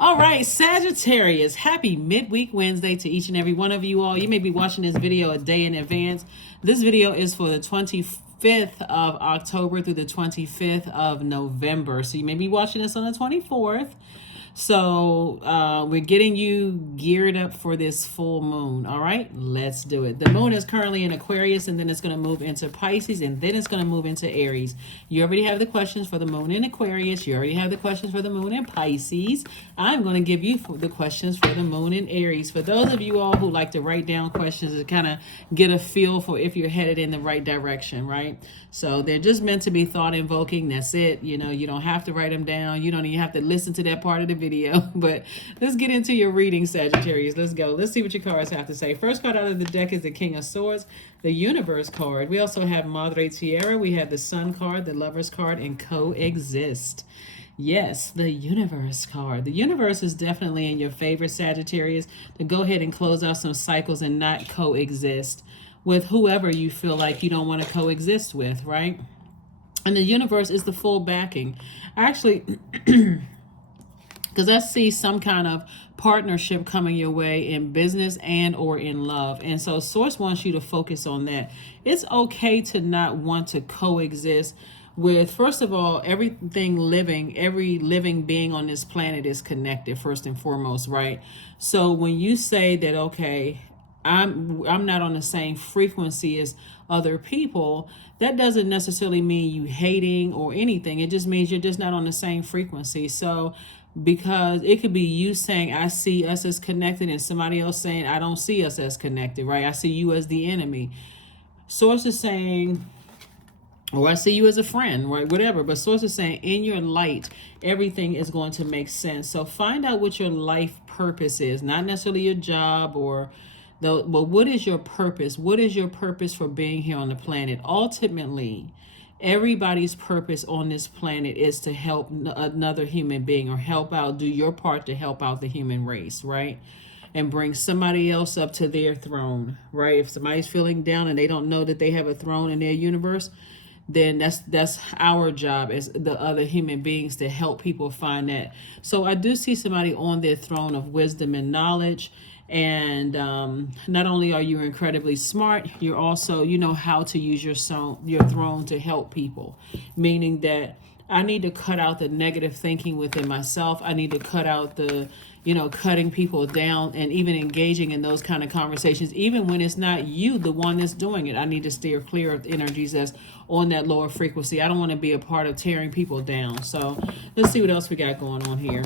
All right, Sagittarius, happy midweek Wednesday to each and every one of you all. You may be watching this video a day in advance. This video is for the 25th of October through the 25th of November. So you may be watching this on the 24th. So we're getting you geared up for this full moon. All right, let's do it. The moon is currently in Aquarius, and then it's going to move into Pisces, and then it's going to move into Aries. You already have the questions for the moon in Aquarius. You already have the questions for the moon in Pisces. I'm going to give you the questions for the moon in Aries. For those of you all who like to write down questions to kind of get a feel for if you're headed in the right direction, right? So they're just meant to be thought invoking. That's it. You know, you don't have to write them down. You don't even have to listen to that part of the video. But let's get into your reading, Sagittarius. Let's go. Let's see what your cards have to say. First card out of the deck is the King of Swords, the Universe card. We also have Madre Tierra. We have the Sun card, the Lovers card, and Coexist. Yes, the Universe card. The Universe is definitely in your favor, Sagittarius, to go ahead and close out some cycles and not coexist with whoever you feel like you don't want to coexist with, right? And the Universe is the full backing. Actually, because I see some kind of partnership coming your way in business and or in love. And so Source wants you to focus on that. It's okay to not want to coexist with, first of all, everything living, every living being on this planet is connected first and foremost, right? So when you say that, okay, I'm not on the same frequency as other people, that doesn't necessarily mean you hating or anything. It just means you're just not on the same frequency. So because it could be you saying I see us as connected and somebody else saying I don't see us as connected, right? I see you as the enemy. Source is saying, or I see you as a friend, right? Whatever. But Source is saying in your light, everything is going to make sense. So find out what your life purpose is, not necessarily your job or but what is your purpose? What is your purpose for being here on the planet? Ultimately, everybody's purpose on this planet is to help another human being or help out, do your part to help out the human race, right? And bring somebody else up to their throne, right? If somebody's feeling down and they don't know that they have a throne in their universe, then that's our job as the other human beings to help people find that. So I do see somebody on their throne of wisdom and knowledge. And not only are you incredibly smart, you're also, you know how to use your throne to help people. Meaning that I need to cut out the negative thinking within myself. I need to cut out the, cutting people down and even engaging in those kind of conversations. Even when it's not you, the one that's doing it, I need to steer clear of energies that's on that lower frequency. I don't want to be a part of tearing people down. So let's see what else we got going on here.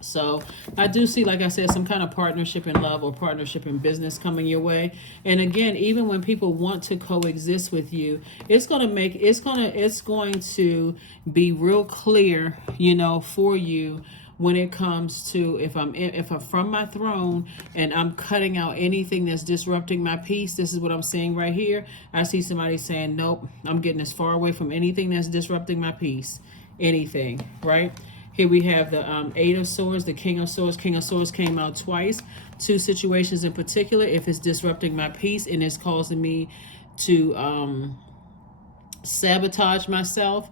So I do see, like I said, some kind of partnership in love or partnership in business coming your way. And again, even when people want to coexist with you, it's going to be real clear, for you when it comes to if I'm from my throne and I'm cutting out anything that's disrupting my peace. This is what I'm seeing right here. I see somebody saying, nope, I'm getting as far away from anything that's disrupting my peace. Anything, right? Here we have the Eight of Swords, the King of Swords. King of Swords came out twice. Two situations in particular. If it's disrupting my peace and it's causing me to sabotage myself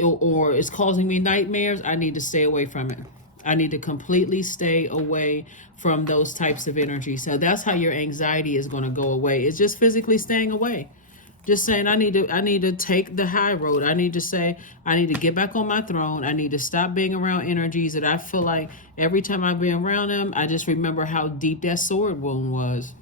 or it's causing me nightmares, I need to stay away from it. I need to completely stay away from those types of energy. So that's how your anxiety is going to go away. It's just physically staying away. Just saying, I need to take the high road. I need to say, I need to get back on my throne. I need to stop being around energies that I feel like every time I've been around them, I just remember how deep that sword wound was.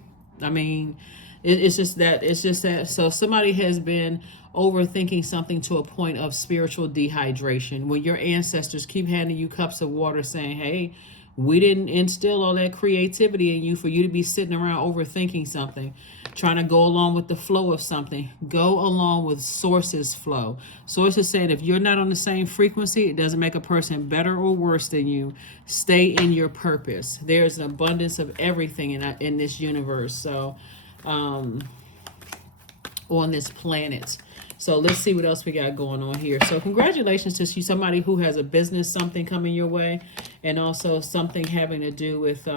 I mean, it's just that. So somebody has been overthinking something to a point of spiritual dehydration. When your ancestors keep handing you cups of water saying, hey, we didn't instill all that creativity in you for you to be sitting around overthinking something, trying to go along with the flow of something. Go along with Source's flow. Source is saying if you're not on the same frequency, it doesn't make a person better or worse than you. Stay in your purpose. There's an abundance of everything in this universe. So, on this planet. So let's see what else we got going on here. So congratulations to somebody who has a business, something coming your way, and also something having to do with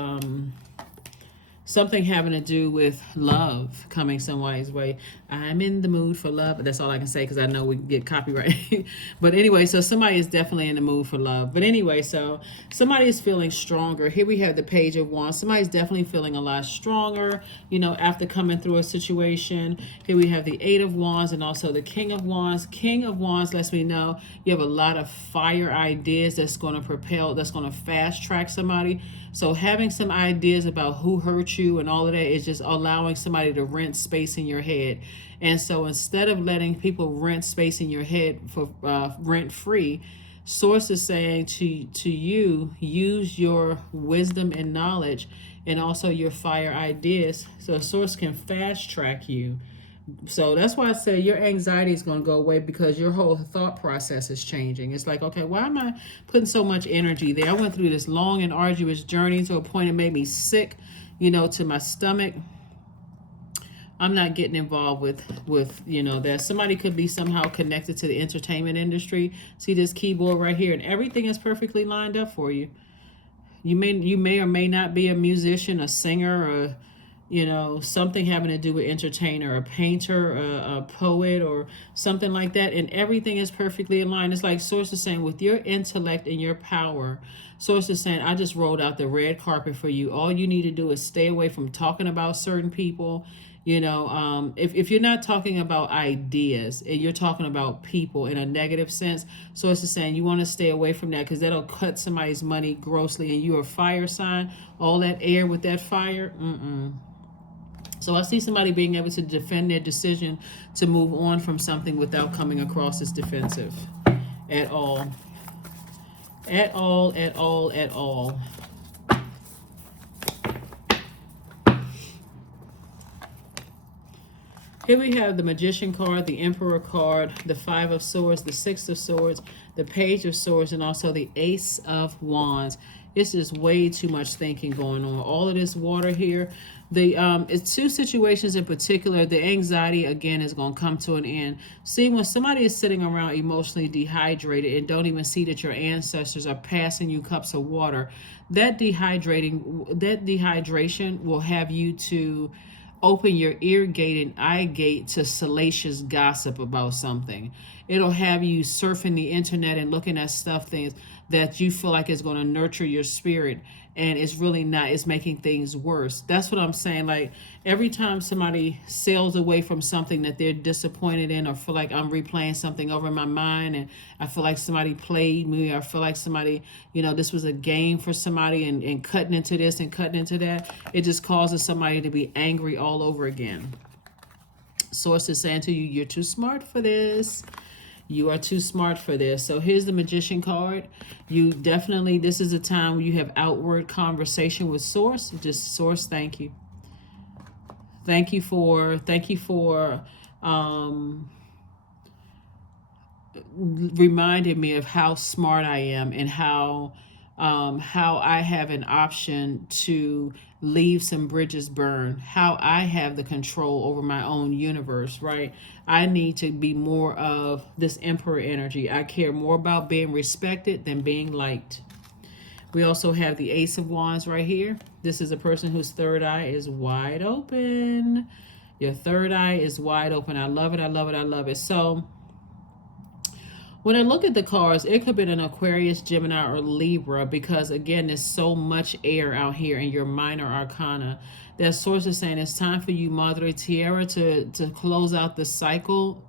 something having to do with love coming somebody's way. I'm in the mood for love. That's all I can say because I know we get copyright. But anyway, so somebody is definitely in the mood for love. But anyway, so somebody is feeling stronger. Here we have the Page of Wands. Somebody's definitely feeling a lot stronger, you know, after coming through a situation. Here we have the Eight of Wands and also the King of Wands. King of Wands lets me know you have a lot of fire ideas that's going to propel, that's going to fast track somebody. So having some ideas about who hurt you and all of that is just allowing somebody to rent space in your head. And so instead of letting people rent space in your head for rent free, Source is saying to you, use your wisdom and knowledge and also your fire ideas so Source can fast track you. So that's why I say your anxiety is going to go away because your whole thought process is changing. It's like, okay, why am I putting so much energy there? I went through this long and arduous journey to a point it made me sick, you know, to my stomach. I'm not getting involved with you know, that somebody could be somehow connected to the entertainment industry. See this keyboard right here, and everything is perfectly lined up for you. You may or may not be a musician, a singer, or you know, something having to do with entertainer, a painter, a poet, or something like that, and everything is perfectly aligned. It's like Source is saying, with your intellect and your power, Source is saying, I just rolled out the red carpet for you. All you need to do is stay away from talking about certain people. You know, if you're not talking about ideas and you're talking about people in a negative sense, Source is saying you want to stay away from that because that'll cut somebody's money grossly. And you're a fire sign, all that air with that fire, So I see somebody being able to defend their decision to move on from something without coming across as defensive at all. At all, at all, at all. Here we have the Magician card, the Emperor card, the Five of Swords, the Six of Swords, the Page of Swords, and also the Ace of Wands. It's just way too much thinking going on. All of this water here. It's two situations in particular. The anxiety, again, is going to come to an end. See, when somebody is sitting around emotionally dehydrated and don't even see that your ancestors are passing you cups of water, that dehydration will have you to open your ear gate and eye gate to salacious gossip about something. It'll have you surfing the internet and looking at things that you feel like is going to nurture your spirit, and it's really not. It's making things worse. That's what I'm saying. Like every time somebody sails away from something that they're disappointed in, or feel like I'm replaying something over in my mind, and I feel like somebody played me, or I feel like somebody, you know, this was a game for somebody, and cutting into this and cutting into that, it just causes somebody to be angry all over again. Source is saying to you, you're too smart for this. You are too smart for this. So here's the Magician card. You definitely, this is a time where you have outward conversation with Source. Just Source, thank you. Thank you for reminding me of how smart I am and how I have an option to leave some bridges burned, how I have the control over my own universe, right? I need to be more of this Emperor energy. I care more about being respected than being liked. We also have the Ace of Wands right here. This is a person whose third eye is wide open. Your third eye is wide open. I love it. I love it. I love it. So when I look at the cards, it could be an Aquarius, Gemini, or Libra, because again, there's so much air out here in your minor arcana. That Source is saying it's time for you, Madre Tierra, to close out the cycle,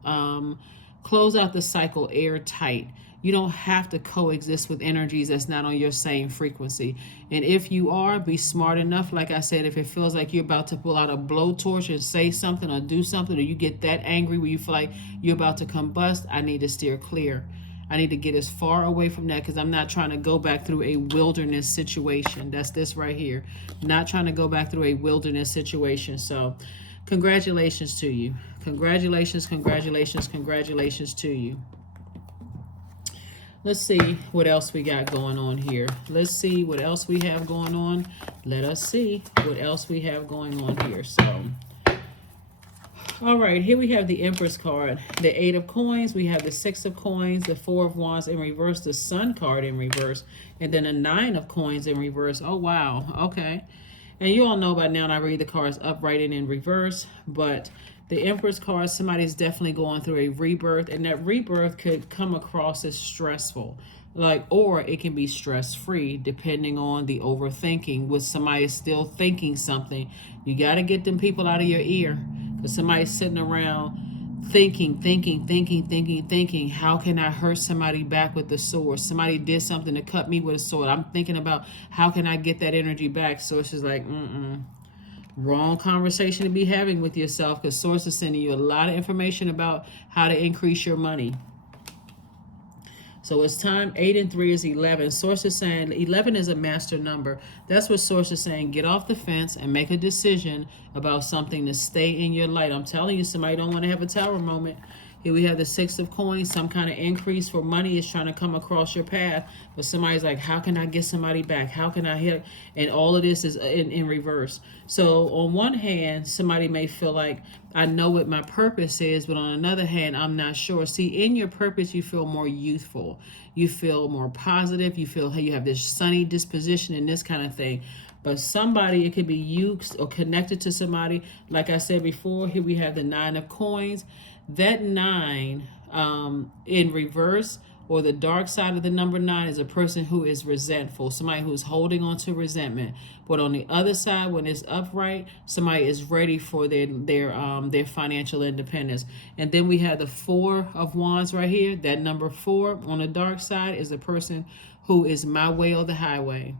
airtight. You don't have to coexist with energies that's not on your same frequency. And if you are, be smart enough. Like I said, if it feels like you're about to pull out a blowtorch and say something or do something, or you get that angry where you feel like you're about to combust, I need to steer clear. I need to get as far away from that because I'm not trying to go back through a wilderness situation. That's this right here. Not trying to go back through a wilderness situation. So congratulations to you. Congratulations, congratulations, congratulations to you. Let's see what else we got going on here. Let's see what else we have going on. Let us see what else we have going on here. So, all right, here we have the Empress card, the Eight of Coins. We have the Six of Coins, the Four of Wands in reverse, the Sun card in reverse, and then a Nine of Coins in reverse. Oh, wow. Okay. And you all know by now, and I read the cards upright and in reverse, but the Empress card, somebody's definitely going through a rebirth, and that rebirth could come across as stressful. Like, or it can be stress-free depending on the overthinking. With somebody still thinking something, you got to get them people out of your ear, because somebody's sitting around thinking, how can I hurt somebody back with the sword? Somebody did something to cut me with a sword. I'm thinking about how can I get that energy back? So it's just like, wrong conversation to be having with yourself, because Source is sending you a lot of information about how to increase your money. So it's time. 8 and 3 is 11. Source is saying 11 is a master number. That's what Source is saying. Get off the fence and make a decision about something to stay in your light. I'm telling you, somebody don't want to have a tower moment. Here we have the 6 of coins. Some kind of increase for money is trying to come across your path. But somebody's like, how can I get somebody back? How can I hit? And all of this is in reverse. So on one hand, somebody may feel like, I know what my purpose is. But on another hand, I'm not sure. See, in your purpose, you feel more youthful. You feel more positive. You feel you have this sunny disposition and this kind of thing. But somebody, it could be you or connected to somebody. Like I said before, here we have the 9 of coins. That 9 in reverse, or the dark side of the number 9, is a person who is resentful, somebody who's holding on to resentment. But on the other side, when it's upright, somebody is ready for their financial independence. And then we have the 4 of wands right here. That number 4 on the dark side is a person who is my way or the highway.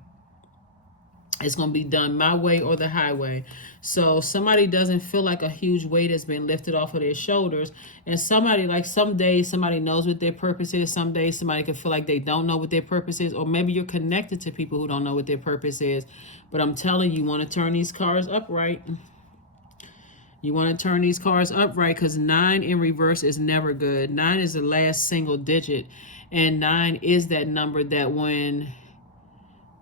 It's going to be done my way or the highway. So somebody doesn't feel like a huge weight has been lifted off of their shoulders. And somebody, like, some days somebody knows what their purpose is. Some days somebody can feel like they don't know what their purpose is. Or maybe you're connected to people who don't know what their purpose is. But I'm telling you, you want to turn these cards upright. You want to turn these cards upright, because 9 in reverse is never good. 9 is the last single digit. And 9 is that number that when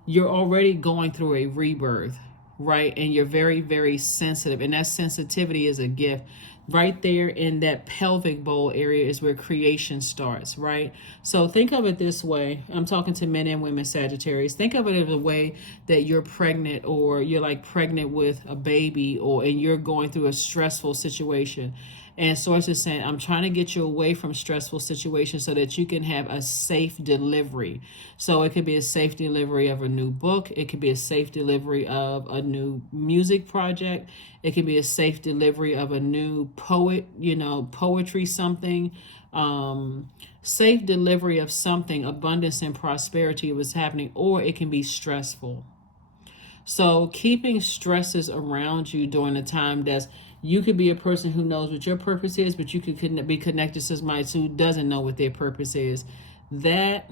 you're already going through a rebirth, right? And you're very, very sensitive. And that sensitivity is a gift. Right there in that pelvic bowl area is where creation starts, right? So think of it this way. I'm talking to men and women, Sagittarius. Think of it as a way that you're pregnant, or you're like pregnant with a baby, and you're going through a stressful situation. And Source is saying, I'm trying to get you away from stressful situations so that you can have a safe delivery. So it could be a safe delivery of a new book. It could be a safe delivery of a new music project. It could be a safe delivery of a new poetry something. Safe delivery of something, abundance and prosperity was happening, or it can be stressful. So keeping stresses around you during the time that's, you could be a person who knows what your purpose is, but you could be connected to somebody who doesn't know what their purpose is. That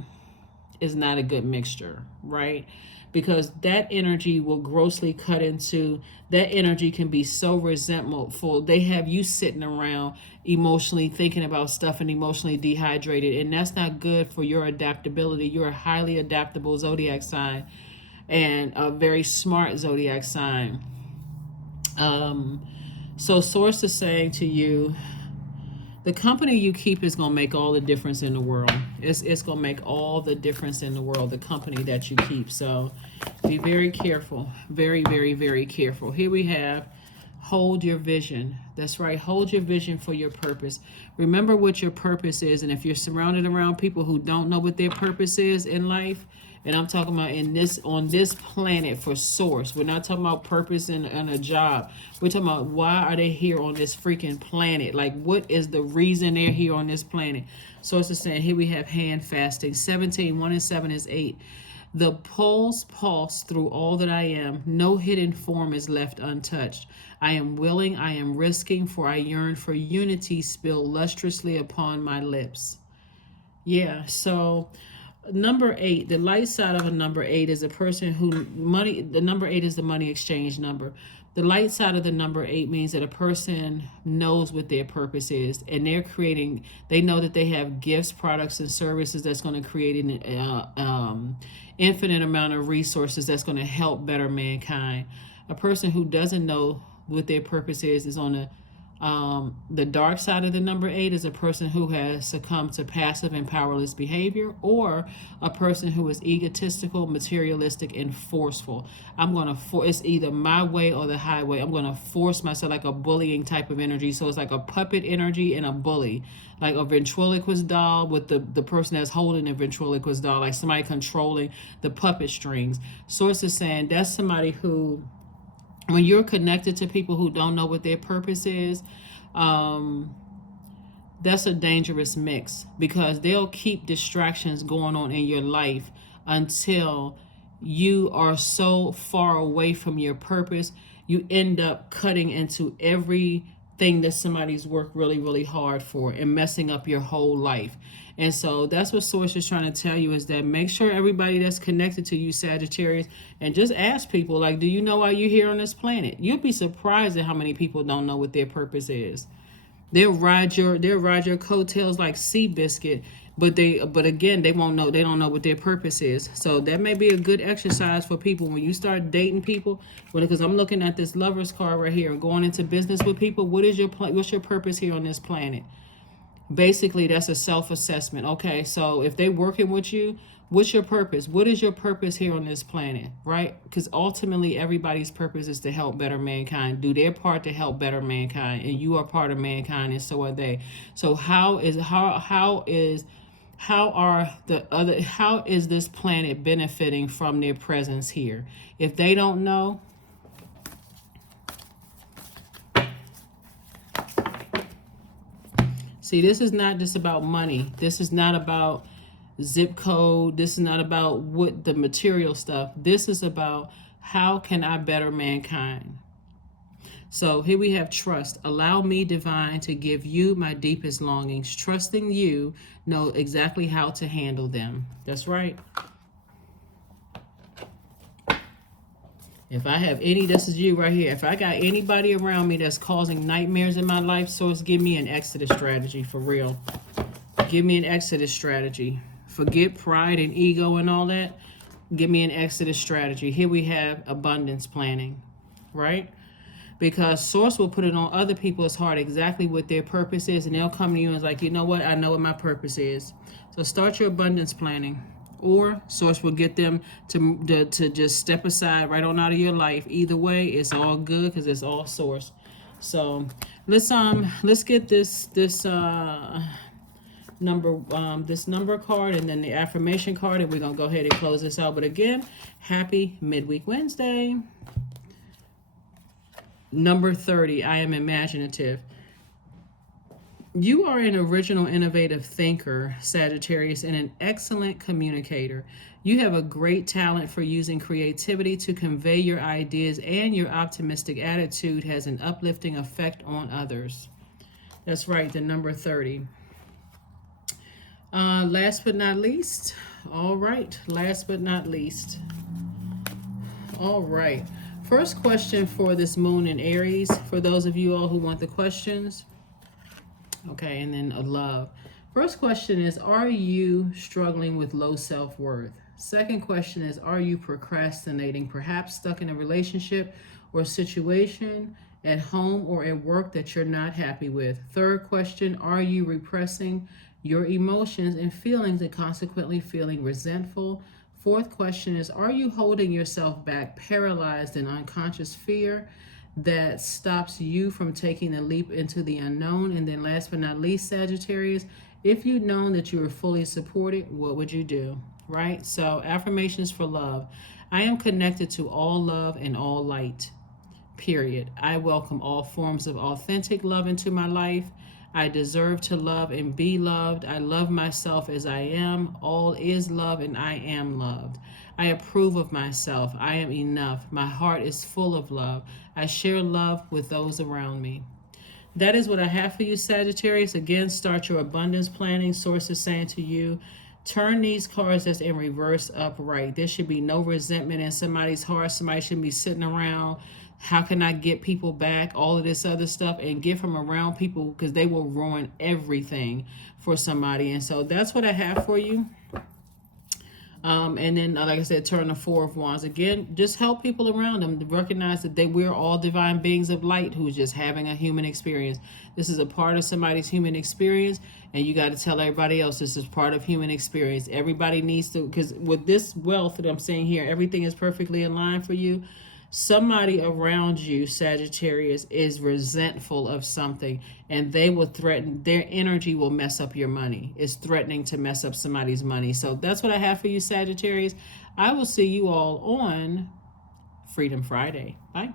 is not a good mixture, right? Because that energy will grossly cut into, that energy can be so resentful. They have you sitting around emotionally thinking about stuff and emotionally dehydrated. And that's not good for your adaptability. You're a highly adaptable zodiac sign, and a very smart zodiac sign. So Source is saying to you, the company you keep is going to make all the difference in the world. It's going to make all the difference in the world, the company that you keep. So be very careful. Very, very, very careful. Here we have, hold your vision. That's right. Hold your vision for your purpose. Remember what your purpose is. And if you're surrounded around people who don't know what their purpose is in life, and I'm talking about on this planet for Source. We're not talking about purpose in a job. We're talking about, why are they here on this freaking planet? Like, what is the reason they're here on this planet? Source is saying, here we have hand fasting. 17, 1 and 7 is 8. The poles pulse through all that I am. No hidden form is left untouched. I am willing, I am risking, for I yearn for unity spill lustrously upon my lips. Yeah, so number 8, the light side of a number 8 is a person who the number 8 is the money exchange number. The light side of the number 8 means that a person knows what their purpose is, and they know that they have gifts, products, and services that's going to create an infinite amount of resources that's going to help better mankind. A person who doesn't know what their purpose is on The dark side of the number 8 is a person who has succumbed to passive and powerless behavior, or a person who is egotistical, materialistic, and forceful. It's either my way or the highway. I'm going to force myself, like a bullying type of energy. So it's like a puppet energy and a bully, like a ventriloquist doll with the person that's holding the ventriloquist doll, like somebody controlling the puppet strings. Source is saying that's somebody who, when you're connected to people who don't know what their purpose is, that's a dangerous mix, because they'll keep distractions going on in your life until you are so far away from your purpose, you end up cutting into everything that somebody's worked really, really hard for and messing up your whole life. And so that's what Source is trying to tell you, is that make sure everybody that's connected to you, Sagittarius, and just ask people, like, do you know why you're here on this planet? You'll be surprised at how many people don't know what their purpose is. They'll ride your coattails like Seabiscuit, but again, they don't know what their purpose is. So that may be a good exercise for people when you start dating people, because I'm looking at this Lover's card right here and going into business with people. What's your purpose here on this planet? Basically, that's a self-assessment. Okay, so if they're working with you, what's your purpose? What is your purpose here on this planet, right? Because ultimately, everybody's purpose is to help better mankind, do their part to help better mankind, and you are part of mankind, and so are they. So how is this planet benefiting from their presence here? If they don't know, see, this is not just about money. This is not about zip code. This is not about what the material stuff. This is about, how can I better mankind? So here we have trust. Allow me, divine, to give you my deepest longings. Trusting you, know exactly how to handle them. That's right. If I have this is you right here. If I got anybody around me that's causing nightmares in my life, Source, give me an exodus strategy, for real. Give me an exodus strategy. Forget pride and ego and all that. Give me an exodus strategy. Here we have abundance planning, right? Because Source will put it on other people's heart exactly what their purpose is, and they'll come to you and it's like, you know what? I know what my purpose is. So start your abundance planning. Or Source will get them to just step aside right on out of your life. Either way, it's all good, because it's all Source. So let's get this number card and then the affirmation card, and we're gonna go ahead and close this out. But again, happy midweek Wednesday. Number 30, I am imaginative. You are an original, innovative thinker, Sagittarius, and an excellent communicator. You have a great talent for using creativity to convey your ideas, and your optimistic attitude has an uplifting effect on others. That's right, the number 30. Last but not least, all right, last but not least. All right, first question for this moon in Aries, for those of you all who want the questions. Okay, and then a love. First question is, are you struggling with low self-worth? Second question is, are you procrastinating, perhaps stuck in a relationship or situation at home or at work that you're not happy with? Third question, are you repressing your emotions and feelings and consequently feeling resentful? Fourth question is, are you holding yourself back, paralyzed in unconscious fear that stops you from taking the leap into the unknown? And then last but not least, Sagittarius, if you'd known that you were fully supported, what would you do? Right? So affirmations for love. I am connected to all love and all light, period. I welcome all forms of authentic love into my life. I deserve to love and be loved. I love myself as I am. All is love and I am loved. I approve of myself. I am enough. My heart is full of love. I share love with those around me. That is what I have for you, Sagittarius. Again, start your abundance planning. Source is saying to you, turn these cards that's in reverse upright. There should be no resentment in somebody's heart. Somebody shouldn't be sitting around, how can I get people back? All of this other stuff, and get from around people, because they will ruin everything for somebody. And so that's what I have for you. And then, like I said, turn the Four of Wands. Again, just help people around them to recognize that we're all divine beings of light who's just having a human experience. This is a part of somebody's human experience, and you got to tell everybody else this is part of human experience. Everybody needs to, because with this wealth that I'm saying here, everything is perfectly in line for you. Somebody around you, Sagittarius, is resentful of something, and they will threaten, their energy will mess up your money. It's threatening to mess up somebody's money. So that's what I have for you, Sagittarius. I will see you all on Freedom Friday. Bye.